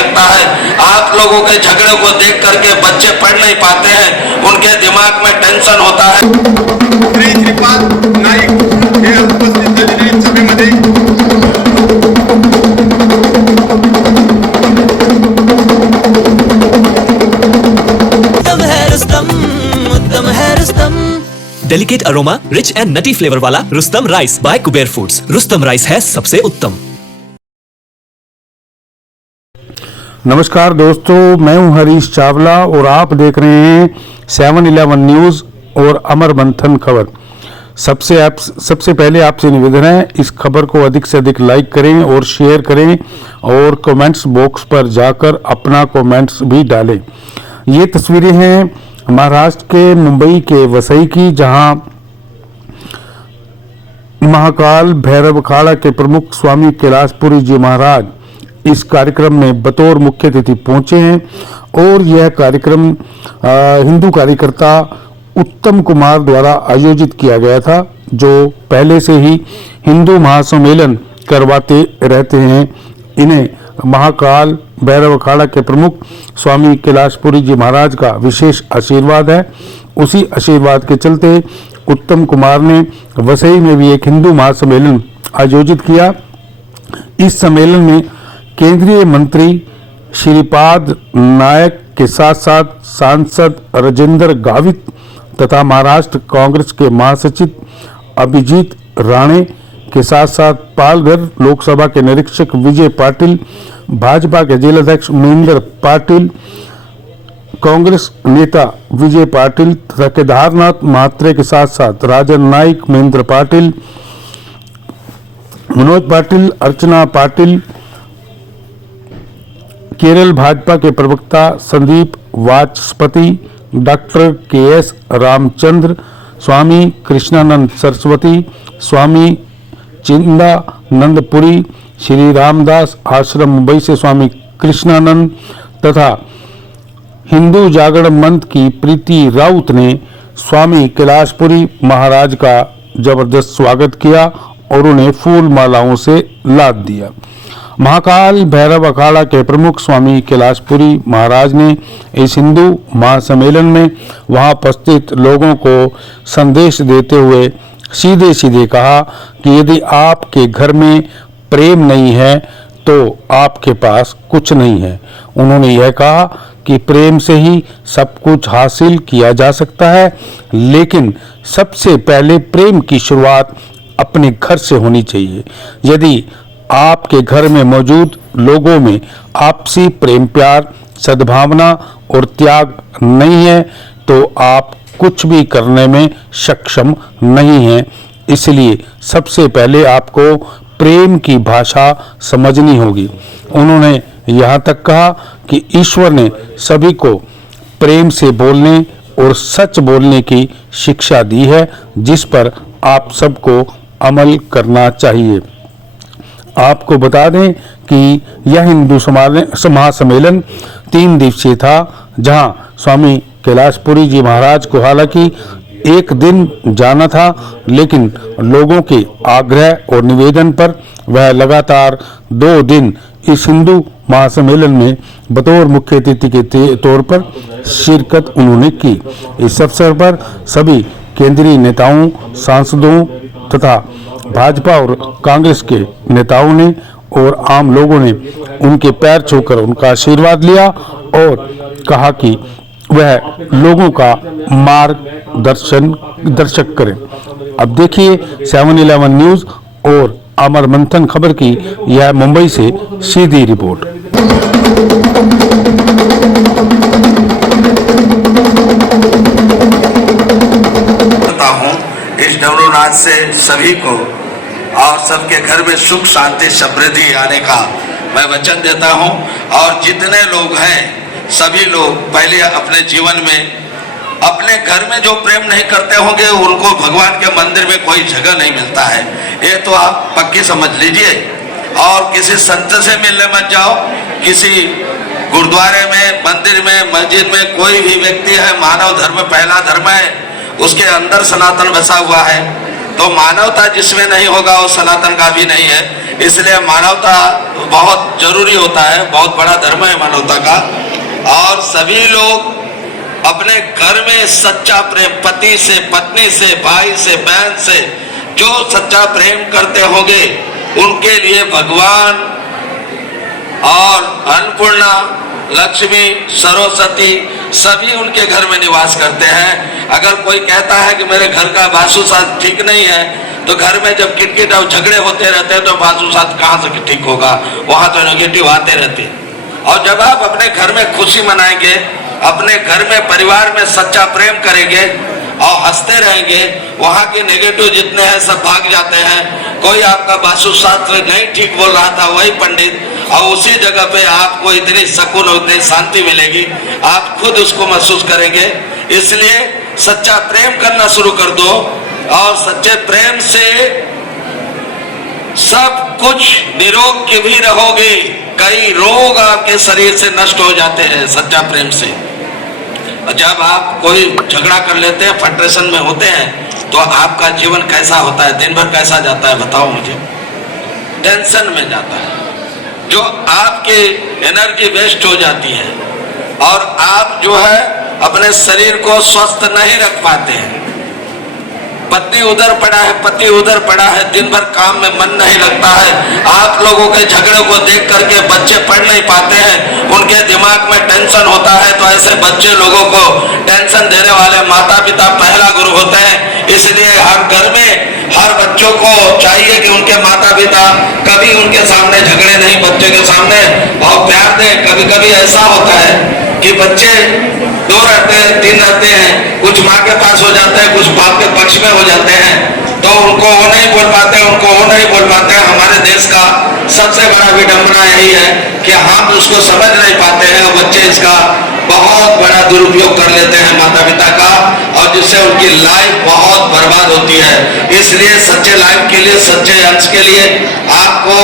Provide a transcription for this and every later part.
लगता है। आप लोगों के झगड़े को देख करके बच्चे पढ़ नहीं पाते हैं, उनके दिमाग में टेंशन होता है। श्री श्रीपाद नाईक हे उपस्थित झालेले सभेमध्ये delicate aroma, rich and nutty flavour वाला Rustam rice by Kuber foods. Rustam rice है सबसे उत्तम। नमस्कार दोस्तों, मैं हूं हरीश चावला और आप देख रहे हैं 7/11 न्यूज़ और अमर मंथन खबर। सबसे पहले आपसे निवेदन है, इस खबर को अधिक से अधिक लाइक करें और शेयर करें और कमेंट्स बॉक्स पर जाकर अपना कमेंट्स भी डालें। ये तस्वीरें हैं महाराष्ट्र के मुंबई के वसई की, जहां महाकाल भैरव अखाड़ा के प्रमुख स्वामी कैलाशपुरी जी महाराज इस कार्यक्रम में बतौर मुख्य अतिथि पहुंचे हैं। और यह कार्यक्रम हिंदू कार्यकर्ता उत्तम कुमार द्वारा आयोजित किया गया था, जो पहले से ही हिंदू महासम्मेलन करवाते रहते हैं। इन्हें महाकाल भैरव अखाड़ा के प्रमुख स्वामी कैलाशपुरी जी महाराज का विशेष आशीर्वाद है। उसी आशीर्वाद के चलते उत्तम कुमार ने वसई में भी एक हिंदू महासम्मेलन आयोजित किया। इस सम्मेलन में केंद्रीय मंत्री श्रीपाद नायक के साथ साथ सांसद राजेंद्र गावित तथा महाराष्ट्र कांग्रेस के महासचिव अभिजीत राणे के साथ साथ पालघर लोकसभा के निरीक्षक विजय पाटिल, भाजपा के जिलाध्यक्ष महेंद्र पाटिल, कांग्रेस नेता विजय पाटिल तथा केदारनाथ महात्रे के साथ साथ राजन नाइक, महेंद्र पाटिल, मनोज पाटिल, अर्चना पाटिल, केरल भाजपा के प्रवक्ता संदीप वाचस्पति, डॉक्टर के.एस. रामचंद्र, स्वामी कृष्णानंद सरस्वती, स्वामी चिंदानंदपुरी, श्री रामदास आश्रम मुंबई से स्वामी कृष्णानंद तथा हिंदू जागरण मंच की प्रीति राउत ने स्वामी कैलाशपुरी महाराज का जबरदस्त स्वागत किया और उन्हें फूल मालाओं से लाद दिया। महाकाल भैरव अखाड़ा के प्रमुख स्वामी कैलाशपुरी महाराज ने इस हिंदू महासम्मेलन में वहां उपस्थित लोगों को संदेश देते हुए सीधे सीधे कहा कि यदि आपके घर में प्रेम नहीं है तो आपके पास कुछ नहीं है। उन्होंने यह कहा कि प्रेम से ही सब कुछ हासिल किया जा सकता है, लेकिन सबसे पहले प्रेम की शुरुआत अपने घर से होनी चाहिए। यदि आपके घर में मौजूद लोगों में आपसी प्रेम, प्यार, सद्भावना और त्याग नहीं है तो आप कुछ भी करने में सक्षम नहीं हैं। इसलिए सबसे पहले आपको प्रेम की भाषा समझनी होगी। उन्होंने यहाँ तक कहा कि ईश्वर ने सभी को प्रेम से बोलने और सच बोलने की शिक्षा दी है, जिस पर आप सबको अमल करना चाहिए। आपको बता दें कि यह हिंदू महासम्मेलन 3 दिवसीय था, जहां स्वामी कैलाशपुरी जी महाराज को हालांकि एक दिन जाना था, लेकिन लोगों के आग्रह और निवेदन पर वह लगातार 2 दिन इस हिंदू महासम्मेलन में बतौर मुख्य अतिथि के तौर पर शिरकत उन्होंने की। इस अवसर पर सभी केंद्रीय नेताओं, सांसदों तथा भाजपा और कांग्रेस के नेताओं ने और आम लोगों ने उनके पैर छूकर उनका आशीर्वाद लिया और कहा कि वह लोगों का मार्गदर्शक करें। अब देखिए 7/11 न्यूज़ और अमर मंथन खबर की यह मुंबई से सीधी रिपोर्ट। इस डमरूनाथ से सभी को और सबके घर में सुख शांति समृद्धि आने का मैं वचन देता हूं। और जितने लोग हैं सभी लोग पहले अपने जीवन में अपने घर में जो प्रेम नहीं करते होंगे उनको भगवान के मंदिर में कोई जगह नहीं मिलता है, ये तो आप पक्की समझ लीजिए। और किसी संत से मिलने मत जाओ, किसी गुरुद्वारे में, मंदिर में, मस्जिद में कोई भी व्यक्ति है, मानव धर्म पहला धर्म है, उसके अंदर सनातन बसा हुआ है। तो मानवता जिसमें नहीं होगा वो सनातन का भी नहीं है। इसलिए मानवता बहुत जरूरी होता है, बहुत बड़ा धर्म है मानवता का। और सभी लोग अपने घर में सच्चा प्रेम, पति से, पत्नी से, भाई से, बहन से जो सच्चा प्रेम करते होंगे उनके लिए भगवान और अन्नपूर्णा, लक्ष्मी, सरस्वती सभी उनके घर में निवास करते हैं। अगर कोई कहता है कि मेरे घर का वास्तुशास्त्र ठीक नहीं है, तो घर में जब किटकिट और झगड़े होते रहते हैं तो वास्तुशास्त्र कहाँ से ठीक होगा, वहां तो नेगेटिव आते रहते हैं। और जब आप अपने घर में खुशी मनाएंगे, अपने घर में परिवार में सच्चा प्रेम करेंगे और हंसते रहेंगे, वहां के नेगेटिव जितने हैं सब भाग जाते हैं। कोई आपका वास्तुशास्त्र नहीं ठीक बोल रहा था, वही पंडित, और उसी जगह पे आपको इतनी सुकून और इतनी शांति मिलेगी, आप खुद उसको महसूस करेंगे। इसलिए सच्चा प्रेम करना शुरू कर दो और सच्चे प्रेम से सब कुछ निरोग के भी रहोगे। कई रोग आपके शरीर से नष्ट हो जाते हैं सच्चा प्रेम से। जब आप कोई झगड़ा कर लेते हैं, फ्रस्ट्रेशन में होते हैं, तो आपका जीवन कैसा होता है, दिन भर कैसा जाता है बताओ मुझे? टेंशन में जाता है, जो आपकी एनर्जी वेस्ट हो जाती है और आप जो है अपने शरीर को स्वस्थ नहीं रख पाते हैं। पत्नी उधर पड़ा है, पति उधर पड़ा है, दिन भर काम में मन नहीं लगता है। आप लोगों के झगड़े को देख करके बच्चे पढ़ नहीं पाते हैं, उनके दिमाग में टेंशन होता है। तो ऐसे बच्चे लोगों को टेंशन देने वाले माता पिता पहला गुरु होते हैं। इसलिए हर घर में हर बच्चों को चाहिए कि उनके माता पिता कभी उनके सामने झगड़े नहीं, बच्चे के सामने बहुत प्यार दें। कभी कभी ऐसा होता है कि बच्चे दो रहते हैं, तीन रहते हैं, कुछ माँ के पास हो जाते हैं, कुछ बाप के पक्ष में हो जाते हैं, तो उनको वो नहीं बोल पाते, उनको वो नहीं बोल पाते। हमारे देश का सबसे बड़ा विडंबना यही है कि हम उसको समझ नहीं पाते हैं। बच्चे इसका बहुत बड़ा दुरुपयोग कर लेते हैं माता पिता का, और जिससे उनकी लाइफ बहुत बर्बाद होती है। इसलिए सच्चे लाइफ के लिए, सच्चे अंश के लिए आपको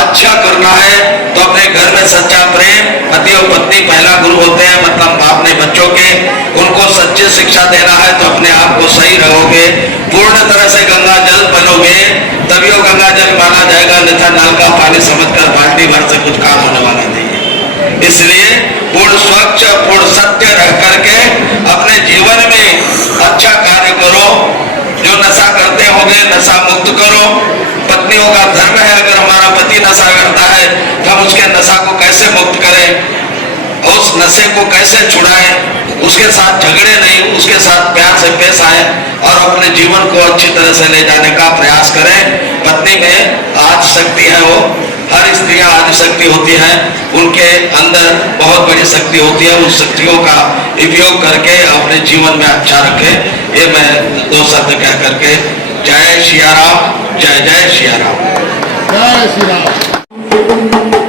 अच्छा करना है तो अपने घर में सच्चा प्रेम, पति और पत्नी पहला गुरु होते हैं, मतलब अपने बच्चों के, उनको सच्ची शिक्षा देना है तो अपने आप को सही रहोगे, पूर्ण तरह से गंगा जल बनोगे, तभी वो गंगा जल माना जाएगा। अन्यथा नल का पानी समझकर बाल्टी भर से कुछ काम होने वाला नहीं है। इसलिए पूर्ण स्वच्छ, पूर्ण सत्य रह करके अपने जीवन में अच्छा कार्य करो। जो नशा करते होंगे नशा मुक्त करो। पत्नियों का धर्म है, अगर हमारा पति नशा करता है तो हम उसके नशा को कैसे मुक्त करें, उस नशे को कैसे छुड़ाएं, उसके साथ झगड़े नहीं, उसके साथ प्यार से पेश आए और अपने जीवन को अच्छी तरह से ले जाने का प्रयास करें। पत्नी में आदि शक्ति है, वो हर स्त्रियां आदि शक्ति होती हैं, उनके अंदर बहुत बड़ी शक्ति होती है। उन शक्तियों का उपयोग करके अपने जीवन में अच्छा रखें। ये मैं दो शब्द कह करके जय सिया राम, जय जय सिया राम। जय श्री राम।